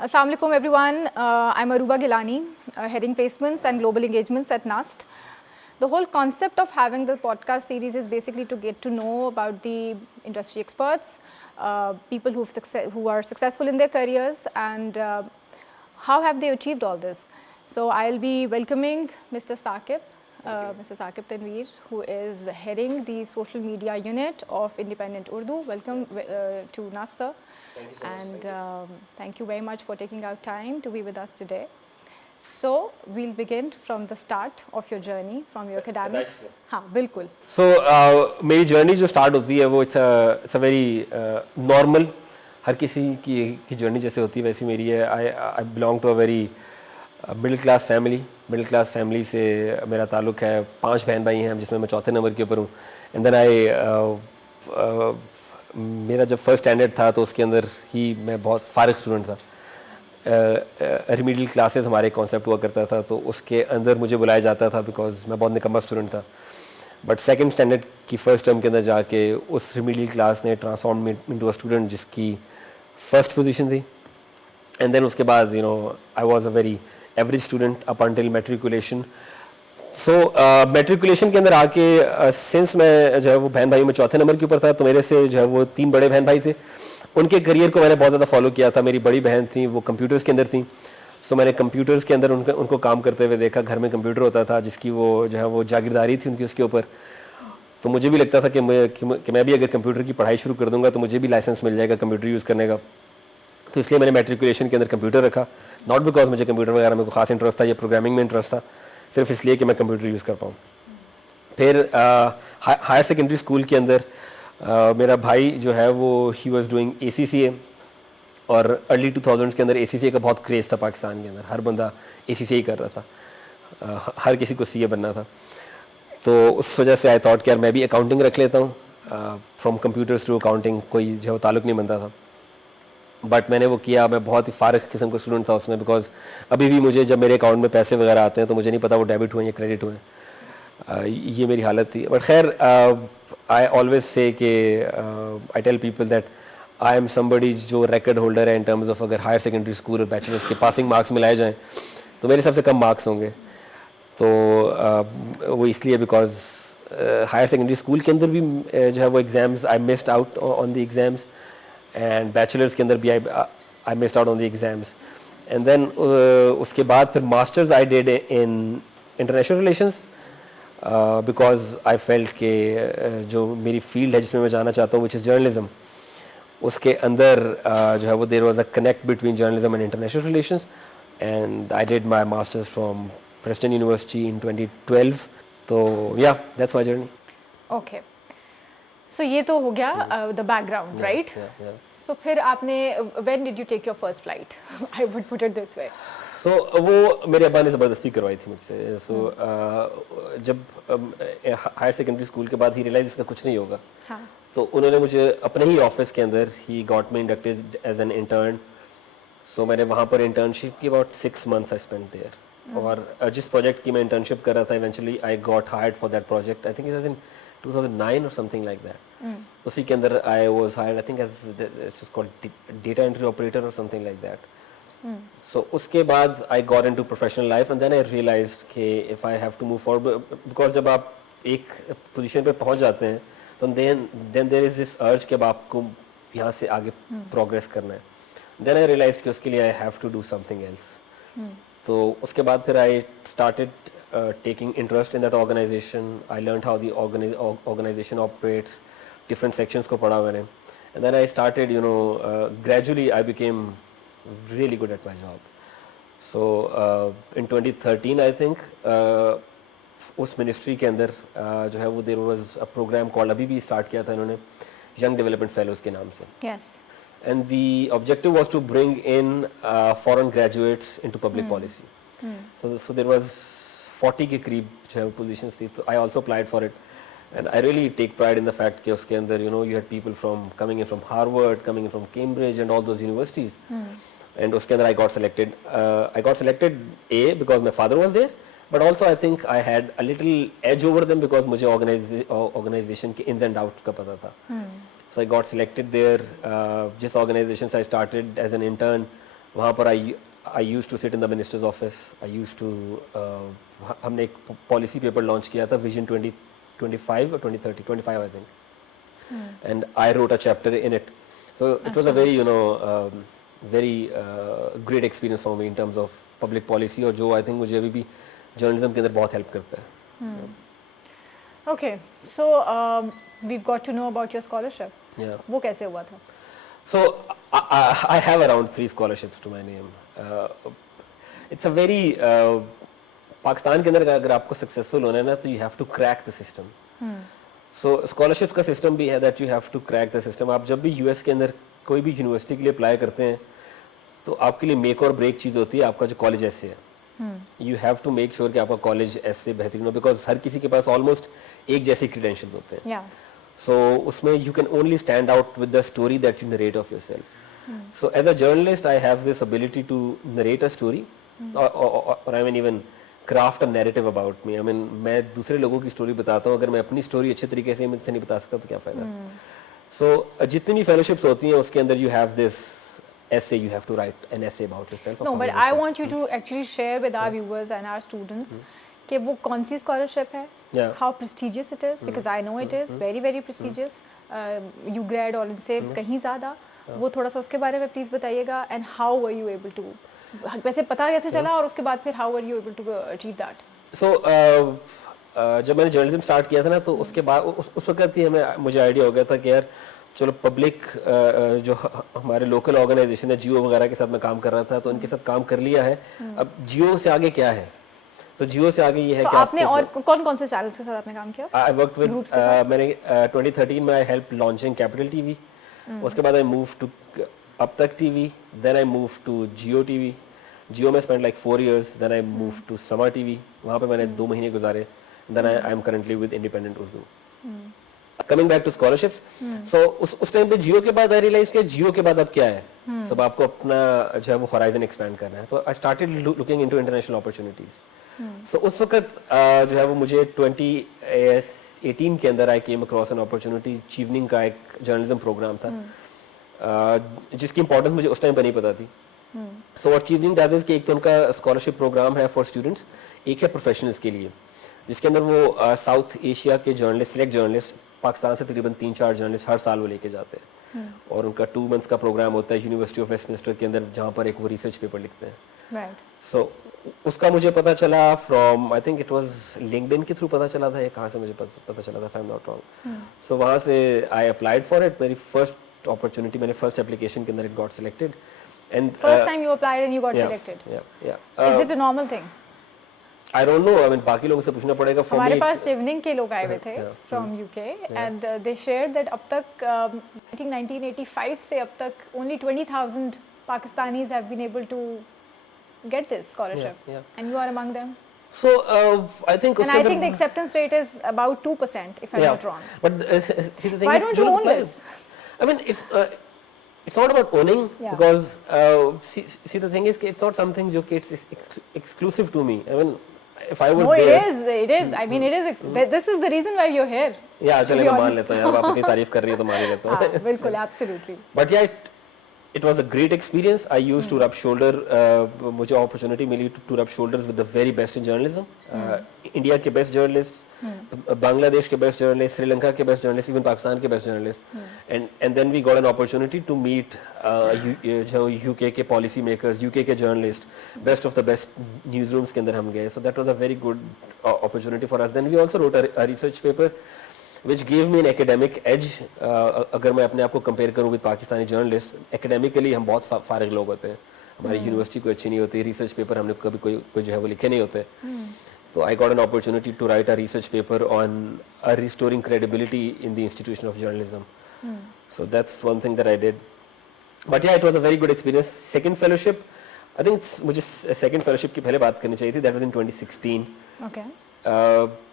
Assalamu alaikum everyone. I'm Aruba Gilani, heading placements and global engagements at NUST. The whole concept of having the podcast series is basically to get to know about the industry experts, people who are successful in their careers, and how have they achieved all this. So I'll be welcoming Mr. Mr. Saqib Tanveer, who is heading the social media unit of Independent Urdu. Welcome to NUST, sir. Thank you so And much. thank you very much for taking out time to be with us today. So we'll begin from the start of your journey, from your academics. हाँ बिल्कुल. So मेरी journey जो start होती है वो it's a very normal, हर किसी की journey जैसे होती है वैसी मेरी है. I belong to a very middle class family से मेरा ताल्लुक़ है. 5 बहन भाई हैं जिसमें मैं चौथे नंबर के ऊपर हूँ. एंड देन मेरा जब फर्स्ट स्टैंडर्ड था तो उसके अंदर ही मैं बहुत फारिग स्टूडेंट था. रिमीडियल क्लासेस हमारे कॉन्सेप्ट हुआ करता था तो उसके अंदर मुझे बुलाया जाता था बिकॉज मैं बहुत निकम्मा स्टूडेंट था. बट सेकंड स्टैंडर्ड की फर्स्ट टर्म के अंदर जाके उस रिमीडियल क्लास ने ट्रांसफॉर्म इनटू अ स्टूडेंट जिसकी फर्स्ट पोजीशन थी. एंड देन उसके बाद I was a very average student up until matriculation. So matriculation के अंदर आके सिंस मैं जो है वो बहन भाई में चौथे नंबर के ऊपर था तो मेरे से जो है वो 3 बड़े बहन भाई थे. उनके करियर को मैंने बहुत ज़्यादा फॉलो किया था. मेरी बड़ी बहन थी वो कंप्यूटर्स के अंदर थी. सो मैंने कंप्यूटर्स के अंदर उनको काम करते हुए देखा. घर में कंप्यूटर होता था जिसकी वो जो है वो जागीरदारी थी उनकी उसके ऊपर. तो मुझे भी लगता था कि मैं भी अगर कंप्यूटर की पढ़ाई शुरू कर दूंगा तो मुझे भी लाइसेंस मिल जाएगा कंप्यूटर यूज़ करने का. तो इसलिए मैंने मैट्रिकुलेशन के अंदर कंप्यूटर रखा. नॉट बिकॉज मुझे कंप्यूटर वगैरह में कोई खास इंटरेस्ट था या प्रोग्रामिंग में इंटरेस्ट था, सिर्फ इसलिए कि मैं कंप्यूटर यूज़ कर पाऊँ. फिर हायर सेकेंडरी स्कूल के अंदर मेरा भाई जो है वो ही वाज डूइंग ACCA और अर्ली 2000s के अंदर ACCA का बहुत क्रेज़ था पाकिस्तान के अंदर. हर बंदा ACCA ही कर रहा था. हर किसी को CA बनना था. तो उस वजह से आई थॉट कि यार मैं भी अकाउंटिंग रख लेता हूँ. फ्रॉम कंप्यूटर्स टू अकाउंटिंग कोई जो ताल्लुक़ नहीं बनता था. बट मैंने वो किया. मैं बहुत ही फारिग किस्म का स्टूडेंट था उसमें बिकॉज अभी भी मुझे जब मेरे अकाउंट में पैसे वगैरह आते हैं तो मुझे नहीं पता वो डेबिट हुए या क्रेडिट हुए. ये मेरी हालत थी. बट खैर आई ऑलवेज से कि I tell people that I am somebody जो रिकॉर्ड होल्डर है इन टर्म्स ऑफ अगर हायर सेकेंडरी स्कूल और बैचलर्स के पासिंग मार्क्स मिलाए जाएँ तो मेरे सबसे कम मार्क्स होंगे. तो वो इसलिए बिकॉज हायर सेकेंडरी स्कूल के अंदर भी जो है वो exams I missed out on the exams and bachelors के अंदर भी I missed out on the exams. And then उसके बाद फिर masters I did in international relations because I felt के जो मेरी फील्ड है जिसमें मैं जाना चाहता हूँ विच इज़ जर्नलिज्म, उसके अंदर जो है वो there was a connect between journalism and international relations. And I did my masters from Preston university in 2012. तो yeah that's my journey. Okay. So ये तो हो गया द बैकग्राउंड, राइट? सो फिर आपने when did you take your first flight? I would put it this way. So वो मेरे अब्बा ने ज़बरदस्ती करवाई थी मुझसे. सो जब हायर सेकेंडरी स्कूल के बाद ही रियलाइज इसका कुछ नहीं होगा. हाँ. तो उन्होंने मुझे अपने ही ऑफिस के अंदर ही got me inducted as an intern. So मैंने वहाँ पर इंटर्नशिप की. About 6 months I spent there. और जिस प्रोजेक्ट की मैं इंटर्नशिप कर रहा था eventually I got hired for that project. I think it was in 2009 और समथिंग लाइक दैट. उसी के अंदर I was hired I think as it's called data entry operator और समथिंग लाइक दैट. So उसके बाद I got into professional life and then I realized कि if I have to move forward because जब आप एक position पे पहुंच जाते हैं तो then there is this urge कि अब आपको यहाँ से आगे प्रोग्रेस करना है. Then I realized कि उसके लिए I have to do something else. तो उसके बाद फिर I started taking interest in that organization. I learned how the organization operates. Different sections को पढ़ा मैंने. And then I started gradually I became really good at my job. So in 2013 I think उस ministry के अंदर जो है वो there was a program called अभी भी स्टार्ट किया था इन्होंने Young Development Fellows के नाम से. Yes. And the objective was to bring in foreign graduates into public policy. So there was 40 के करीब जो है positions थी. So I also applied for it. And I really take pride in the fact कि उसके अंदर you had people coming in from Harvard, coming in from Cambridge and all those universities. And उसके अंदर I got selected. I got selected A because my father was there, but also I think I had a little edge over them because मुझे organization के ins and outs का पता था. So I got selected there. जिस organization से I started as an intern, वहाँ पर I use to sit in the minister's office. I use to हमने एक पॉलिसी पेपर लॉन्च किया था, vision 2025 or 2030, 25 I think, and I wrote a chapter in it. So it was a very very great experience for me in terms of public policy, और जो I think मुझे अभी भी journalism के अंदर बहुत help करता है. Okay, so we've got to know about your scholarship. Yeah. वो कैसे हुआ था? So I have around 3 scholarships to my name. It's a very Pakistan के अंदर अगर आपको सक्सेसफुल होना है ना, तो you have to crack the system. So scholarships का सिस्टम भी है that you have to crack the system. आप जब भी यूएस के अंदर कोई भी यूनिवर्सिटी के लिए अप्लाई करते हैं, तो आपके लिए मेक और ब्रेक चीज़ होती है आपका जो कॉलेज ऐसे है. You have to make sure कि आपका कॉलेज ऐसे बेहतरीन हो, बिकॉज हर किसी के पास ऑलमोस्ट एक जैसे क्रीडेंशियल्स होते हैं. सो उसमें you can only stand out with the story that you narrate of yourself. So as a journalist I have this ability to narrate a story, और I mean even craft a narrative about me. I mean मैं दूसरे लोगों की story बताता हूँ, अगर मैं अपनी स्टोरी अच्छे तरीके से मुझसे नहीं बता सकता तो क्या फ़ायदा. सो जितनी भी फेलोशिप्स होती हैं उसके अंदर you have this essay, you have to write an essay about yourself. No, but I want you to actually share with our viewers and our students कि वो कौन सी scholarship है, how prestigious it is, because I know it is very very prestigious. You grad और इनसे कहीं ज़्यादा, वो थोड़ा सा उसके बारे में please बताइएगा, and how were you able to, वैसे पता कैसे चला और उसके बाद फिर how were you able to achieve that? So जब मैंने जर्नलिज्म स्टार्ट किया था ना, तो उसके बाद उस वक्त ही मुझे आइडिया हो गया था कि यार चलो पब्लिक जो हमारे लोकल ऑर्गेनाइजेशन है, जियो वगैरह के साथ मैं काम कर रहा था, तो उनके साथ काम कर लिया है. अब जियो से आगे क्या है, तो जियो से आगे ये है कि आपने और कौन-कौन से चैनल्स के साथ आपने काम किया? आई वर्कड विद मैंने 2013 में I help launching capital TV. उसके बाद I move to Ab Tak TV, then I move to Geo TV. Geo में spend like 4 years, then I move to Samaa TV, वहाँ पे मैंने 2 महीने गुजारे. Then I am currently with Independent Urdu. Coming back to scholarships, so उस time पे जियो के बाद आई रियलाइज कि जियो के बाद अब क्या है, सब आपको अपना जो है वो होराइजन एक्सपैंड करना है. So I started looking into international opportunities. So उस वक्त जो है वो मुझे 2018 के अंदर I came across an opportunity. Chevening का एक जर्नलिज्म प्रोग्राम था, जिसकी इंपॉर्टेंस मुझे उस टाइम पर नहीं पता थी. So what Chevening does is कि एक तो उनका स्कॉलरशिप प्रोग्राम है फॉर स्टूडेंट्स, एक है प्रोफेशनल्स के लिए, जिसके अंदर वो साउथ एशिया के जर्नलिस्ट, सिलेक्ट जर्नलिस्ट, पाकिस्तान से तकरीबन 3-4 जर्नलिस्ट हर साल वो लेके जाते हैं. और उनका 2 months का प्रोग्राम होता है यूनिवर्सिटी ऑफ वेस्टमिंस्टर के अंदर, जहाँ पर एक वो रिसर्च पेपर लिखते हैं. सो उसका मुझे पता चला from, I think it was LinkedIn के थ्रू पता चला था, या कहाँ से मुझे पता चला था, if I am not wrong. So वहाँ से आई अप्लाइड फॉर इट. मेरी फर्स्ट अपॉर्चुनिटी, मैंने फर्स्ट एप्लीकेशन के अंदर it got selected. And first time you applied and you got selected. Is it a normal thing? I don't know. I mean, बाकी लोगों से पूछना पड़ेगा. हमारे पास चिवनिंग के लोग आए हुए थे from UK and they shared that अब तक 1985 से अब तक only 20,000 Pakistanis have been able to get this scholarship, and you are among them. So I think. And I think the acceptance rate is about 2%, if I'm not wrong. But see, the thing why is, don't you own this? I mean, it's not about owning, because see the thing is, it's not something जो कि it's exclusive to me. I mean, if I was there. No, it is. I mean, it is. This is the reason why you're here. Yeah, चलिए मैं मान लेता हूँ यार, आप इतनी तारीफ कर रही है तो मान ही लेता हूँ. हाँ, बिल्कुल, absolutely. But yeah, it was a great experience. I used to rub shoulder. मुझे opportunity milli to rub shoulders with the very best in journalism. India के best journalists, Bangladesh के best journalists, Sri Lanka के best journalists, even Pakistan के best journalists. And then we got an opportunity to meet जो UK के policy makers, UK के journalists, best of the best newsrooms के अंदर हम गए. So that was a very good opportunity for us. Then we also wrote a research paper which gave me an academic edge. अगर मैं अपने आप को कंपेयर करूँ विद पाकिस्तानी जर्नलिस्ट, एकेडमिकली हम बहुत फारिग लोग होते हैं, हमारी यूनिवर्सिटी कोई अच्छी नहीं होती, रिसर्च पेपर हमने कभी कोई जो है वो लिखे नहीं होते. तो I got an opportunity to write a research paper on restoring credibility in the institution of journalism. So that's one thing that I did. But yeah it was a very good experience. Second fellowship, I think मुझे second fellowship की पहले बात करनी चाहिए थी. That was in 2016. Okay.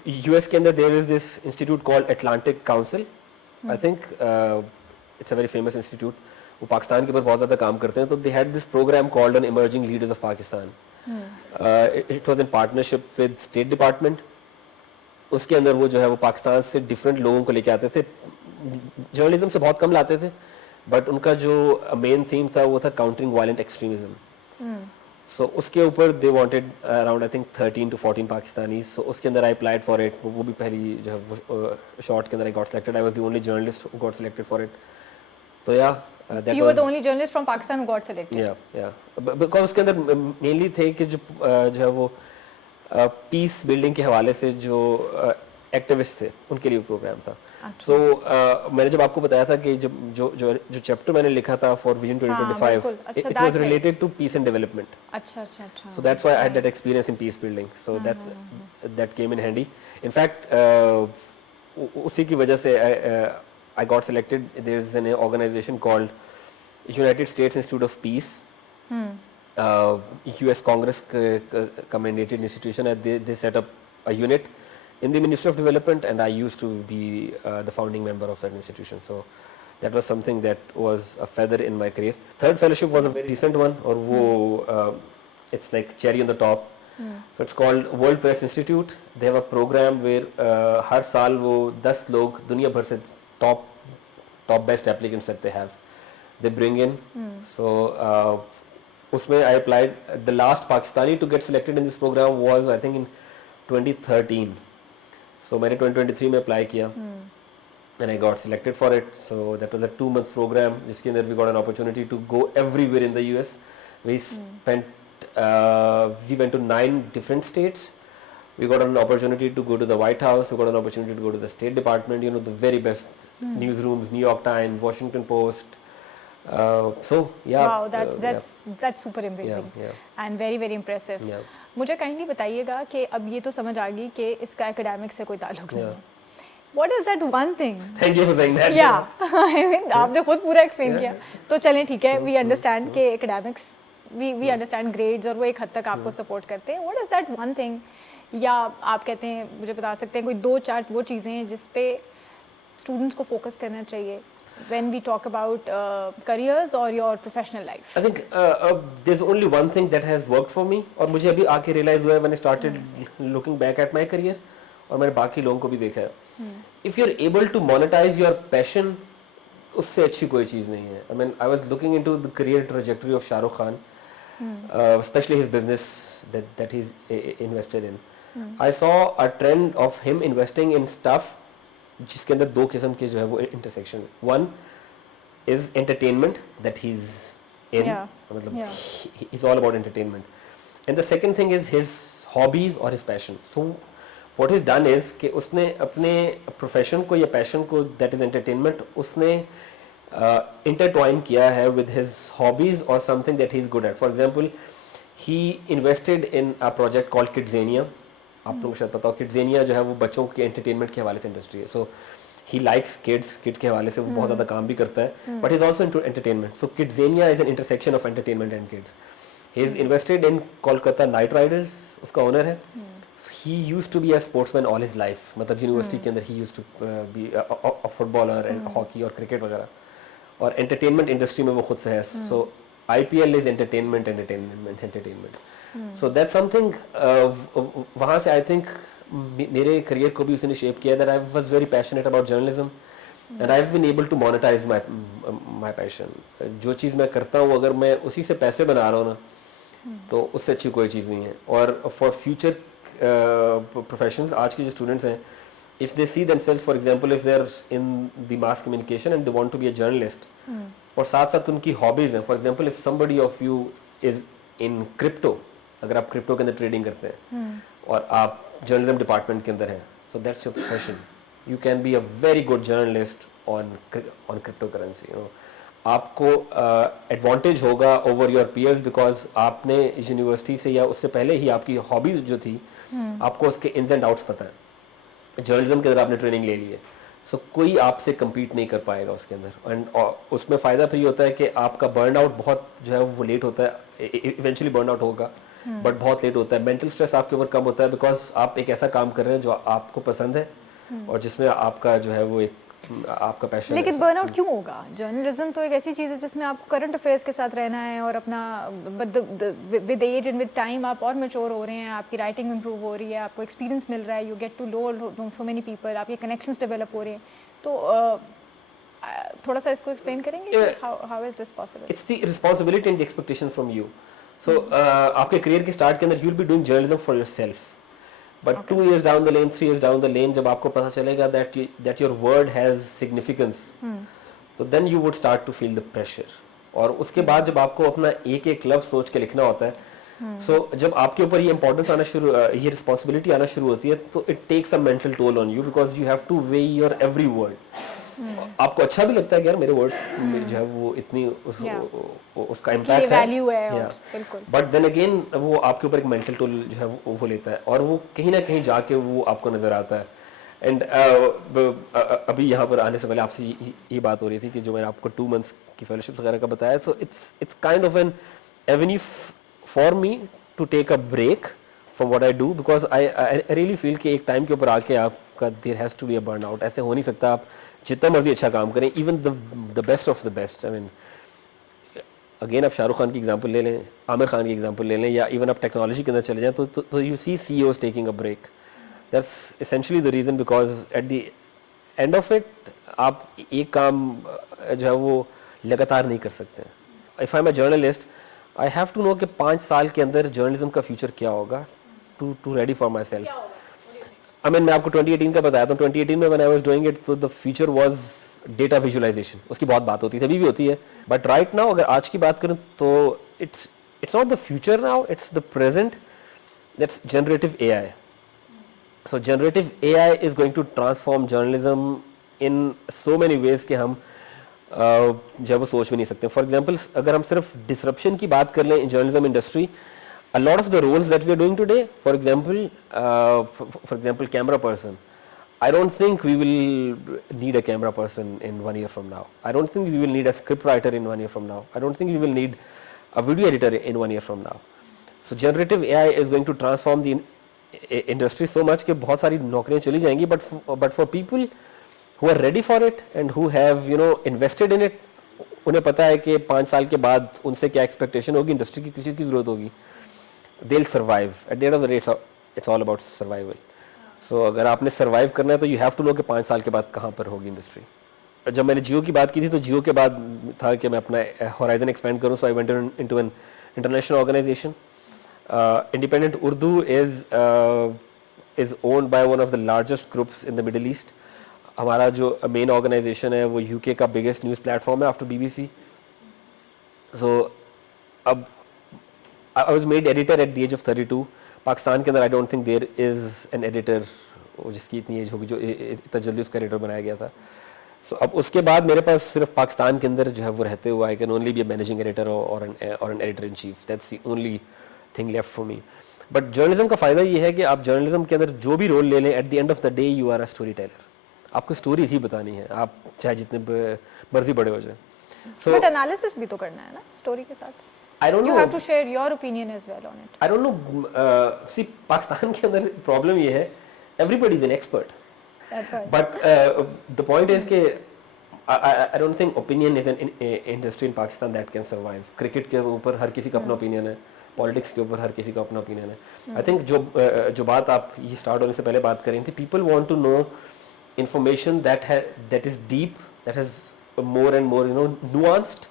US के अंदर there is this institute called Atlantic Council. I think it's a very famous institute. वो पाकिस्तान के ऊपर बहुत ज़्यादा काम करते हैं. तो they had this program called an Emerging Leaders of Pakistan. It was in partnership with State Department. उसके अंदर वो जो है वो पाकिस्तान से different लोगों को लेके आते थे. जर्नलिज्म से बहुत कम लाते थे, बट उनका जो मेन थीम था वो था काउंटरिंग वायलेंट एक्सट्रीमिज्म. सो उसके ऊपर they wanted around I think 13 to 14 Pakistani. So उसके अंदर आई अप्लाइड फॉर इट. वो भी पहली जो है वो शॉर्ट के अंदर I got selected. I was the only journalist who got selected for it. तो या that You were was the only journalist from Pakistan who got selected. Because उसके अंदर मेनली थे कि जो है वो पीस बिल्डिंग के हवाले से जो एक्टिविस्ट थे उनके लिए प्रोग्राम था. सो मैंने जब आपको बताया था कि जब जो चैप्टर मैंने लिखा था for vision 2025 it was related to peace and development. अच्छा. So that's why I had that experience in peace building. So that came in handy. In fact उसी की वजह से I got selected. There is an organization called United States Institute of Peace. US Congress का mandated institution. They set up a unit in the Ministry of Development, and I used to be the founding member of that institution. So that was something that was a feather in my career. Third fellowship was a very recent one, और वो it's like cherry on the top. So it's called World Press Institute. They have a program where हर साल वो 10 लोग दुनिया भर से top best applicants that they have, they bring in. So usme I applied. The last Pakistani to get selected in this program was I think in 2013. So maine 2023 mein apply kiya and I got selected for it. So that was a 2-month program jiske andar we got an opportunity to go everywhere in the US. We went to 9 different states. We got an opportunity to go to the White House. We got an opportunity to go to the State Department. You know, the very best newsrooms, New York Times, Washington Post. So yeah. Wow, that's super amazing. And very very impressive. मुझे कहीं नहीं बताइएगा कि अब ये तो समझ आ गई कि इसका एकेडमिक से कोई ताल्लुक नहीं है. What is that one thing? Thank you for saying that. Yeah, I mean आपने खुद पूरा एक्सप्लेन किया. तो चलें ठीक है. We understand कि academics, we understand grades और वो एक हद तक आपको सपोर्ट करते हैं. What is that one thing? या आप कहते हैं मुझे बता सकते हैं कोई 2-4 वो चीज़ें हैं जिस पे स्टूडेंट्स को फोकस करना चाहिए when we talk about careers or your professional life? I think there's only one thing that has worked for me और मुझे अभी आके realize हुआ है when I started looking back at my career और मैंने बाकी लोगों को भी देखा है. If you're able to monetize your passion, उससे अच्छी कोई चीज़ नहीं है. I mean, I was looking into the career trajectory of Shah Rukh Khan, especially his business that he's invested in. I saw a trend of him investing in stuff जिसके अंदर 2 किस्म के जो है वो intersection. One is entertainment that he's in. मतलब he's all about entertainment. And the second thing is his hobbies or his passion. So what he's done is कि उसने अपने profession को या passion को that is entertainment उसने intertwine किया है with his hobbies or something that he's good at. For example, he invested in a project called Kidzania. आप लोगों को शायद पता हो Kidzania जो है वो बच्चों के एंटरटेनमेंट के हवाले से इंडस्ट्री है. सो ही लाइक्स किड्स के हवाले से वो बहुत ज़्यादा काम भी करता है, but he is also into entertainment. So Kidzania is an intersection of entertainment and kids. He is invested in Kolkata knight riders, उसका ओनर है. He used to be a sportsman all his life. मतलब university के अंदर he used to be a footballer and hockey और cricket वगैरह, और entertainment industry में वो खुद से है. सो IPL is entertainment. So that's something वहाँ से I think मेरे करियर को भी उसने शेप किया that I was very passionate about journalism and I've been able to monetize my passion. जो चीज़ मैं करता हूँ अगर मैं उसी से पैसे बना रहा हूँ ना तो उससे अच्छी कोई चीज़ नहीं है. और for future professions आज के जो students हैं, if they see themselves, for example, if they're in the mass communication and they want to be a journalist, और साथ साथ उनकी hobbies हैं, for example, if somebody of you is in crypto, अगर आप crypto के अंदर trading करते हैं और आप journalism department के अंदर हैं, so that's your profession. You can be a very good journalist on cryptocurrency. You know, आपको advantage होगा over your peers because आपने यूनिवर्सिटी से या उससे पहले ही आपकी hobbies जो थी, आपको उसके ins and outs पता है. जर्नलिज्म के अंदर आपने ट्रेनिंग ले ली है, सो कोई आपसे कम्पीट नहीं कर पाएगा उसके अंदर. एंड उसमें फ़ायदा फिर ये होता है कि आपका बर्न आउट बहुत जो है वो लेट होता है. इवेंचुअली बर्न आउट होगा बट बहुत लेट होता है. मेंटल स्ट्रेस आपके ऊपर कम होता है बिकॉज आप एक ऐसा काम कर रहे हैं जो आपको पसंद है और जिसमें आपका जो है वो एक आपका पैशन. लेकिन बर्नआउट क्यों होगा? जर्नलिज्म तो एक ऐसी चीज़ है जिसमें आपको करंट अफेयर्स के साथ रहना है और अपना with age and with time आप और मैच्योर हो रहे हैं, आपकी राइटिंग इंप्रूव हो रही है, आपको एक्सपीरियंस मिल रहा है, you get to know so many people, आपके कनेक्शंस डेवलप हो रहे हैं. तो थोड़ा सा इसको एक्सप्लेन करेंगे, how is this possible? It's the responsibility and the expectation from you. So आपके करियर के स्टार्ट के अंदर you will be doing journalism for yourself, but 2 years down the lane, 3 years down the lane, जब आपको पता चलेगा that your word has significance, तो then you would start to feel the pressure. और उसके बाद जब आपको अपना एक एक लफ्ज सोच के लिखना होता है, सो जब आपके ऊपर ये इंपॉर्टेंस आना शुरू, ये रिस्पॉन्सिबिलिटी आना शुरू होती है, तो it takes a mental toll on you because you have to weigh your every word. आपको अच्छा भी लगता है कि यार मेरे वर्ड्स जो है वो इतनी उसका इम्पैक्ट है, बट देन अगेन वो आपके ऊपर एक मेंटल टोल जो है वो लेता है, और वो कहीं ना कहीं जाके वो आपको नज़र आता है. एंड अभी यहाँ पर आने से पहले आपसे ये बात हो रही थी कि जो मैंने आपको 2 months की फेलोशिप्स वगैरह का बताया, so it's kind of an avenue for me to take a break from what I do, because I really feel कि एक टाइम के ऊपर आके आपका there has to be a burn out. ऐसे हो नहीं सकता आप जितना मर्जी अच्छा काम करें, even the best of the best. I mean again आप शाहरुख खान की एग्जांपल ले लें, आमिर खान की एग्जांपल ले लें, या इवन आप टेक्नोलॉजी के अंदर चले जाएं, तो you see CEOs taking a break. That's essentially the reason, because at the end of it आप एक काम जो है वो लगातार नहीं कर सकते. If I am a journalist, I have to know कि 5 साल के अंदर जर्नलिज्म का फ्यूचर क्या होगा, to ready for myself. I mean मैं आपको 2018 का बताया था. 2018 में when I was doing it, तो the future was data visualisation. उसकी बहुत बात होती थी, अभी भी होती है, बट राइट नाउ अगर आज की बात करें तो it's not the future now, it's the present. That's generative AI. So generative AI is going to transform journalism in so many ways कि हम जो है वो सोच भी नहीं सकते. फॉर एग्जाम्पल अगर हम सिर्फ डिसरप्शन की बात कर लें in journalism industry, a lot of the roles that we are doing today, for example camera person, I don't think we will need a camera person in 1 year from now. I don't think we will need a script writer in 1 year from now. I don't think we will need a video editor in 1 year from now. So generative AI is going to transform the industry so much कि बहुत सारी नौकरियां चली जाएंगी, but for people who are ready for it and who have invested in it, उन्हें पता है कि 5 साल के बाद उनसे क्या एक्सपेक्टेशन होगी, इंडस्ट्री की किस चीज़ की ज़रूरत होगी. They'll survive. At the end of the day, it's all about survival. So अगर आपने survive करना है तो you have to know कि 5 साल के बाद कहाँ पर होगी इंडस्ट्री. जब मैंने जियो की बात की थी, तो जियो के बाद था कि मैं अपना horizon expand करूँ, so I went into an international organization. Independent Urdu is owned by one of the largest groups in the Middle East. हमारा जो main organization है वो UK का biggest news platform है after BBC. So अब I was made editor at the age of 32. Pakistan के अंदर I don't think there is an editor जिसकी इतनी एज होगी जो इतना जल्दी उसका एडिटर बनाया गया था. So अब उसके बाद मेरे पास सिर्फ पाकिस्तान के अंदर जो है वो रहते हुए I can only be a managing editor or an editor in chief. That's the only thing left for me. But journalism का फ़ायदा ये है कि आप journalism के अंदर जो भी रोल ले लें, at the end of the day you are a storyteller. आपको स्टोरीज ही बतानी है, आप चाहे जितने मर्जी बड़े हो जाए. But analysis भी तो करना है ना स्टोरी के साथ. I don't know. You have to share your opinion as well on it. I don't know. See, Pakistan के अंदर प्रॉब्लम ये है, everybody is an expert. That's right. But the point is कि I don't think opinion is an industry in Pakistan that can survive. Cricket के ऊपर हर किसी का अपना opinion है, politics के ऊपर हर किसी का अपना opinion है. I think जो बात आप ये start होने से पहले बात कर रही थी, people want to know information that is deep, that is more and more nuanced.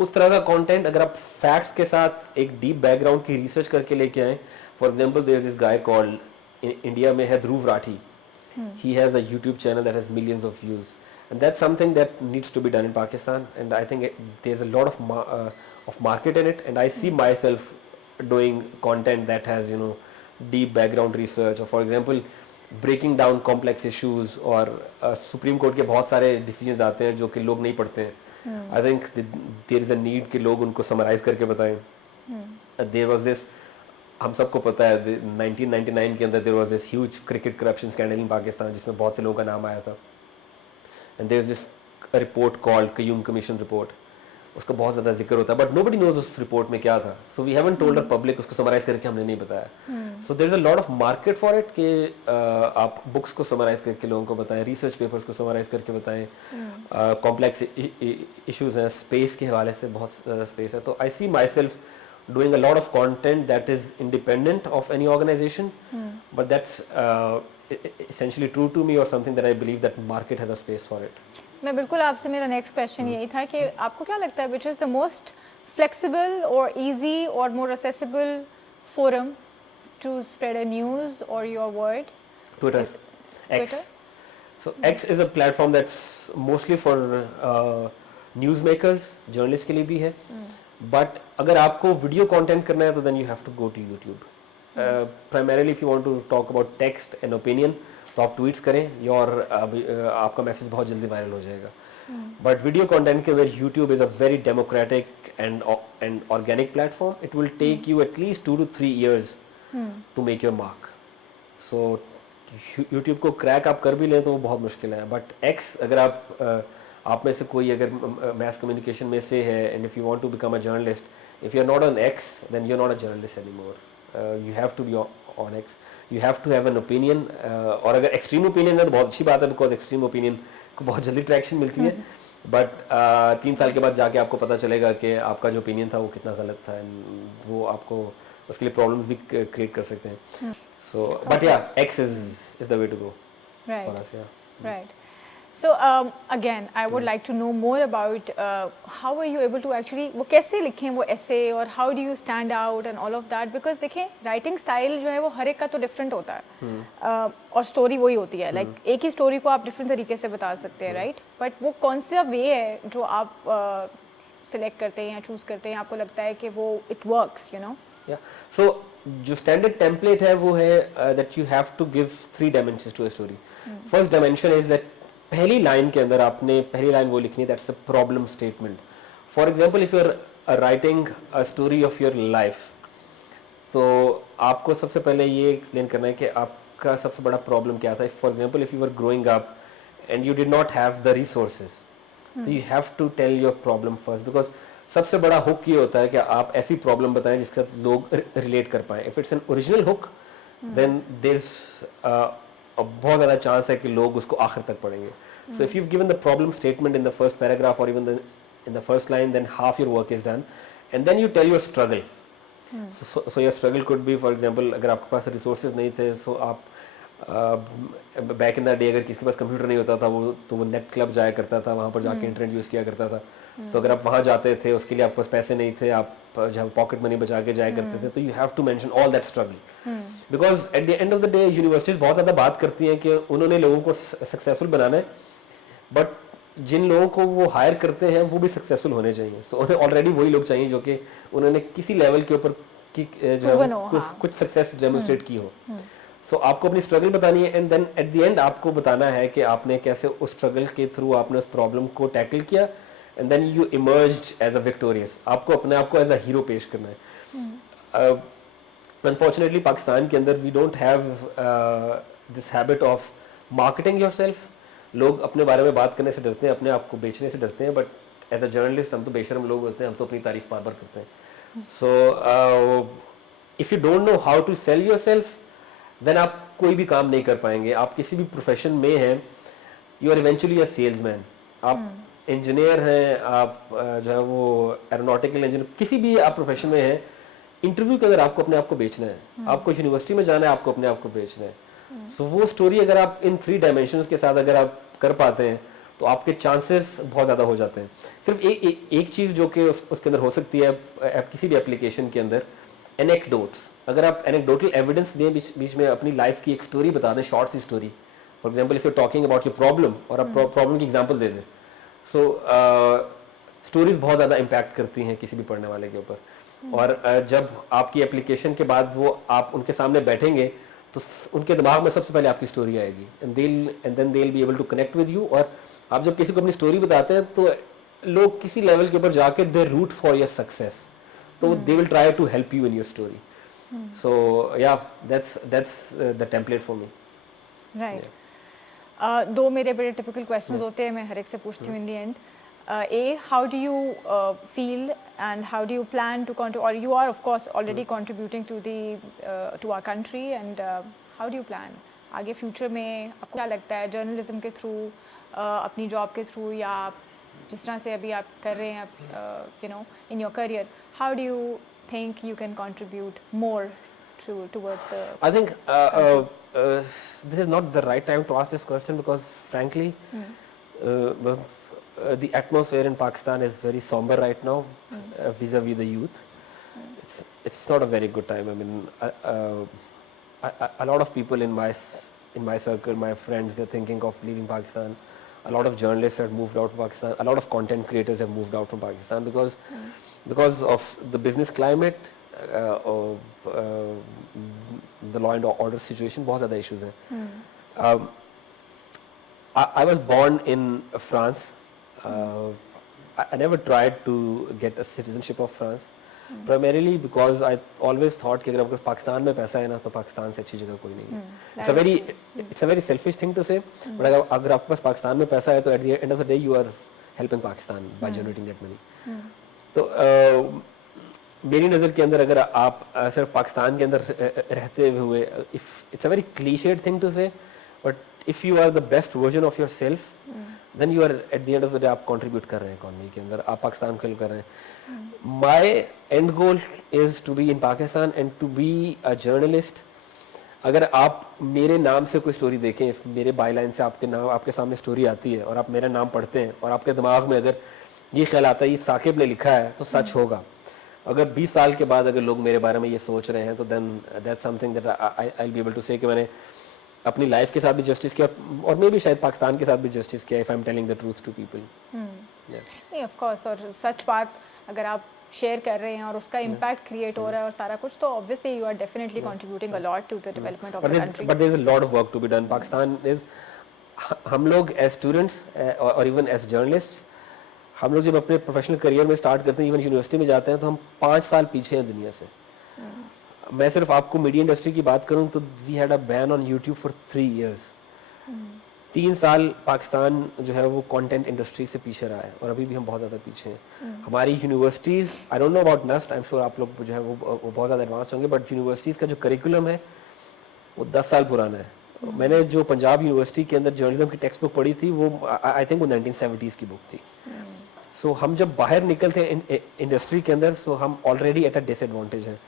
उस तरह का कंटेंट अगर आप फैक्ट्स के साथ एक डीप बैकग्राउंड की रिसर्च करके लेके आए. For example there is this guy called India में है Dhruv Rathee. He has a YouTube channel that has millions of views, and that's something that needs to be done in Pakistan. And I think there is a lot of market in it, and I see myself doing content that has deep background research. और for example breaking down complex issues, और supreme court के बहुत सारे decisions आते हैं जो कि लोग नहीं पढ़ते हैं. I think there is a need कि लोग उनको समराइज करके बताएं. There was this, हम सबको पता है 1999 के अंदर there was this huge cricket corruption scandal in Pakistan जिसमें बहुत से लोगों का नाम आया था. And there is this report called Qayyum Commission report. उसका बहुत ज़्यादा जिक्र होता है, but nobody knows उस रिपोर्ट में क्या था. So we haven't told the public, उसको समराइज करके हमने नहीं बताया. So there is a lot of market for it कि आप बुक्स को समराइज करके लोगों को बताएं, रिसर्च पेपर्स को समराइज करके बताएं. कॉम्प्लेक्स इश्यूज हैं, स्पेस के हवाले से बहुत ज़्यादा स्पेस है. तो I see myself doing a lot of content that is independent of any organization, but that's essentially true to me, or something that I believe that market has a space for it. मैं बिल्कुल आपसे, मेरा next question यही था कि आपको क्या लगता है which is the most flexible or easy or more accessible forum to spread a news or your word? Twitter, X. Twitter? So X is a platform that's mostly for newsmakers, journalists के लिए भी है. But अगर आपको video content करना है तो then you have to go to YouTube. Primarily if you want to talk about text and opinion तो आप tweets करें आपका message बहुत जल्दी viral हो जाएगा. But video content के अंदर YouTube is a very democratic and organic platform. It will take you at least 2 to 3 years to make your mark. So YouTube को क्रैक आप कर भी लें तो वो बहुत मुश्किल है. बट X अगर आप में से कोई अगर mass communication में से है and if you want to become a journalist, if you are not on X, then you are not a journalist anymore. You have to be on X. You have to have an opinion. और अगर extreme opinion है तो बहुत अच्छी बात है because extreme opinion को बहुत जल्दी traction मिलती है. बट 3 साल के बाद जाके आपको पता चलेगा कि आपका जो opinion था वो कितना गलत था and वो आपको उसके लिए problems भी create कर सकते हैं. So, but yeah, X is the way to go Right. for us. Yeah. Right. So again, I would like to know more about how are you able to actually वो कैसे लिखें वो essay और how do you stand out and all of that because देखें writing style जो है वो हर एक का तो different होता है और story वही होती है like एक ही story को आप different तरीके से बता सकते हैं right but वो कौन सा way है जो आप select करते हैं या choose करते हैं आपको लगता है कि वो it works you know. Yeah. So जो standard template है वो है that you have to give 3 dimensions to a story. First dimension is that पहली line के अंदर आपने पहली line वो लिखनी है that's a problem statement. For example, if you're writing a story of your life, तो आपको सबसे पहले ये explain करना है कि आपका सबसे बड़ा problem क्या था. For example, if you were growing up and you did not have the resources, so you have to tell your problem first because सबसे बड़ा हुक ये होता है कि आप ऐसी प्रॉब्लम बताएं जिसके साथ लोग रिलेट कर पाएं. If it's an original hook then there is बहुत ज़्यादा चांस है कि लोग उसको आखिर तक पढ़ेंगे. So if you have given the problem statement in the first paragraph और even in the first line then half your work is done and then you tell your struggle. So your struggle could be for example अगर आपके पास resources नहीं थे सो आप back in the day अगर किसी के पास computer नहीं होता था वो नेट क्लब जाया करता था वहाँ पर जाके इंटरनेट यूज़ किया करता था. तो अगर आप वहाँ जाते थे उसके लिए आपके पास पैसे नहीं थे आप जहाँ पॉकेट मनी बचा के जाया करते थे तो you have to mention all that struggle because at the end of the day universities बहुत ज़्यादा बात करती हैं कि उन्होंने लोगों को सक्सेसफुल बनाना है बट जिन लोगों को वो हायर करते हैं वो भी सक्सेसफुल होने चाहिए. तो उन्हें ऑलरेडी वही लोग चाहिए जो कि उन्होंने किसी लेवल के ऊपर जो है कुछ सक्सेस डेमोन्स्ट्रेट की हो. सो आपको अपनी स्ट्रगल बतानी है and then at the end आपको बताना है कि आपने कैसे उस स्ट्रगल के थ्रू आपने उस प्रॉब्लम को टैकल किया and then you emerged as a victorious. आपको अपने आप को as a hero पेश करना है. Unfortunately पाकिस्तान के अंदर we don't have this habit of marketing yourself. लोग अपने बारे में बात करने से डरते हैं अपने आप को बेचने से डरते हैं but as a journalist हम तो बेशर्म लोग होते हैं हम तो अपनी तारीफ बार बार करते हैं. So if you don't know how to sell yourself then आप कोई भी काम नहीं कर पाएंगे. आप किसी भी प्रोफेशन में हैं you are eventually a salesman. आप इंजीनियर हैं आप जो है वो एरोनॉटिकल इंजीनियर किसी भी आप प्रोफेशन में हैं इंटरव्यू के अंदर आपको अपने आप को बेचना है. आपको यूनिवर्सिटी में जाना है आपको अपने आप को बेचना है. सो वो स्टोरी अगर आप इन 3 डायमेंशंस के साथ अगर आप कर पाते हैं तो आपके चांसेस बहुत ज़्यादा हो जाते हैं. सिर्फ एक चीज़ जो कि उसके अंदर हो सकती है किसी भी एप्लीकेशन के अंदर एनेक्डोट्स. अगर आप एनेक्डोटल एविडेंस दें बीच में अपनी लाइफ की एक स्टोरी बता दें शॉर्ट सी story. For example if you talking about your problem और आप प्रॉब्लम की एग्जाम्पल दे दें. सो स्टोरीज बहुत ज़्यादा इम्पैक्ट करती हैं किसी भी पढ़ने वाले के ऊपर. और जब आपकी एप्लीकेशन के बाद वो आप उनके सामने बैठेंगे तो उनके दिमाग में सबसे पहले आपकी स्टोरी आएगी and then they will be able to connect with you. और आप जब किसी को अपनी स्टोरी बताते हैं तो लोग किसी लेवल के ऊपर जाके they root for your success तो they will try to help you in your story. So yeah that's the template for me. Right. 2 मेरे बड़े टिपिकल क्वेश्चंस होते हैं मैं हर एक से पूछती हूँ in the end. A, how do you feel and how do you plan to contribute or you are of course already contributing to the to our country and how do you plan आगे future में आपको क्या लगता है journalism के through अपनी job के through या जिस तरह से अभी आप कर रहे हैं you know in your career how do you think you can contribute more towards the I think this is not the right time to ask this question because frankly the atmosphere in Pakistan is very somber right now vis-a-vis the youth, it's not a very good time. I mean, a lot of people in my circle, my friends, they're thinking of leaving Pakistan. A lot of journalists have moved out of Pakistan. A lot of content creators have moved out from Pakistan because of the business climate, the law and order situation. बहुत ज़्यादा issues हैं. I was born in France. I never tried to get a citizenship of France. Primarily because I always thought कि अगर आपके पाकिस्तान में पैसा है ना तो पाकिस्तान से अच्छी जगह कोई नहीं है. It's a very selfish thing to say, but अगर आपके पास पाकिस्तान में पैसा है तो at the end of the day you are helping Pakistan by generating that money. तो मेरी नज़र के अंदर अगर आप सिर्फ पाकिस्तान के अंदर रहते हुए, it's a very cliched thing to say, but if you are the best version of yourself, then you are at the end of the day आप contribute कर रहे हैं economy के अंदर, आप पाकिस्तान के लिए कर रहे हैं. My end goal is to be in Pakistan and to be a journalist. अगर आप मेरे नाम से कोई स्टोरी देखें, मेरे बायलाइन से आपके सामने स्टोरी आती है और आप मेरा नाम पढ़ते हैं और आपके दिमाग में अगर ये ख्याल आता है ये साकिब ने लिखा है तो सच होगा. अगर 20 साल के बाद अगर लोग मेरे बारे में ये सोच रहे हैं तो then that's something that I'll be able to say कि मैंने अपनी लाइफ के साथ भी जस्टिस किया और मे भी शायद पाकिस्तान के साथ भी जस्टिस किया if I'm telling the truth to people. नहीं ऑफ कोर्स, और सच बात अगर आप शेयर कर रहे हैं और उसका इम्पैक्ट क्रिएट हो रहा है और सारा कुछ, तो obviously you are definitely contributing a lot to the development of the country. But there is a lot of work to be done. Pakistan is, हम लोग एज स्टूडेंट्स और इवन एज जर्नलिस्ट, हम लोग जब अपने प्रोफेशनल करियर में start करते हैं, इवन यूनिवर्सिटी में जाते हैं, तो हम 5 साल पीछे हैं दुनिया से. मैं सिर्फ आपको मीडिया इंडस्ट्री की बात करूं तो we had a ban on YouTube for 3 years. 3 साल पाकिस्तान जो है वो कंटेंट इंडस्ट्री से पीछे रहा है और अभी भी हम बहुत ज़्यादा पीछे हैं. हमारी universities, I don't know about NUST, I am sure आप लोग जो है वो बहुत ज़्यादा एडवांस होंगे, बट यूनिवर्सिटीज़ का जो करिकुलम है वो 10 साल पुराना है. मैंने जो पंजाब यूनिवर्सिटी के अंदर जर्नलिज्म की टेक्स्ट बुक पढ़ी थी वो आई थिंक वो 1970s की बुक थी. सो हम जब बाहर निकलते हैं इंडस्ट्री के अंदर, सो हम ऑलरेडी एट अ डिसएडवांटेज हैं.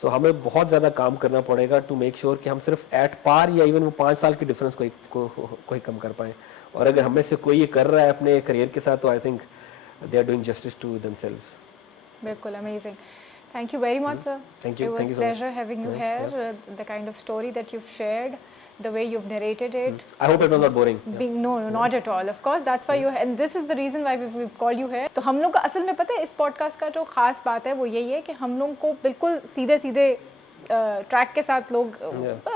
सो हमें बहुत ज़्यादा काम करना पड़ेगा टू मेक श्योर कि हम सिर्फ एट पार या इवन वो 5 साल की डिफरेंस को ही कम कर पाएँ. और अगर हमें से कोई ये कर रहा है अपने करियर के साथ, तो I think they are doing justice to themselves. बिल्कुल, amazing. Thank you very much, sir. Thank you. It was Thank you a so much. pleasure having you here. The kind of story that you've shared, the way you've narrated it. I hope it was not boring. No, not at all. Of course, that's why you, and this is the reason why we've called you here. तो हम लोग का असल में पता है इस podcast का जो खास बात है वो यही है कि हम लोग को बिल्कुल सीधे ट्रैक के साथ लोग,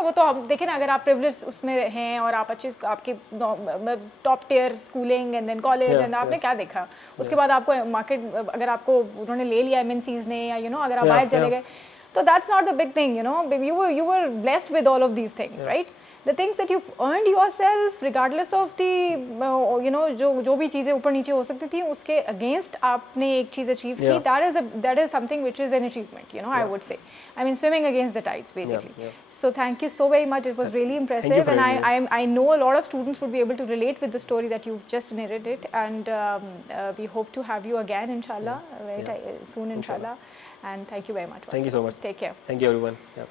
वो तो आप देखें ना, अगर आप प्रिविलेज उसमें हैं और आप अच्छी आपकी top tier schooling and then college and आपने क्या देखा, उसके बाद आपको मार्केट अगर आपको उन्होंने ले लिया MNCs ने, या अगर आप बाहर चले गए, तो that's not the big thing. You were blessed with all of these things, right? The things that you've earned yourself, regardless of the जो भी चीज़ें ऊपर नीचे हो सकती थी, उसके against आपने एक चीज़ achieve की. That is something which is an achievement, I would say. I mean, swimming against the tides, basically. So thank you so very much. It was really impressive, and I know a lot of students would be able to relate with the story that you've just narrated, and we hope to have you again, inshallah, soon, inshallah. And thank you very much. Thank you so much. Take care. Thank you, everyone.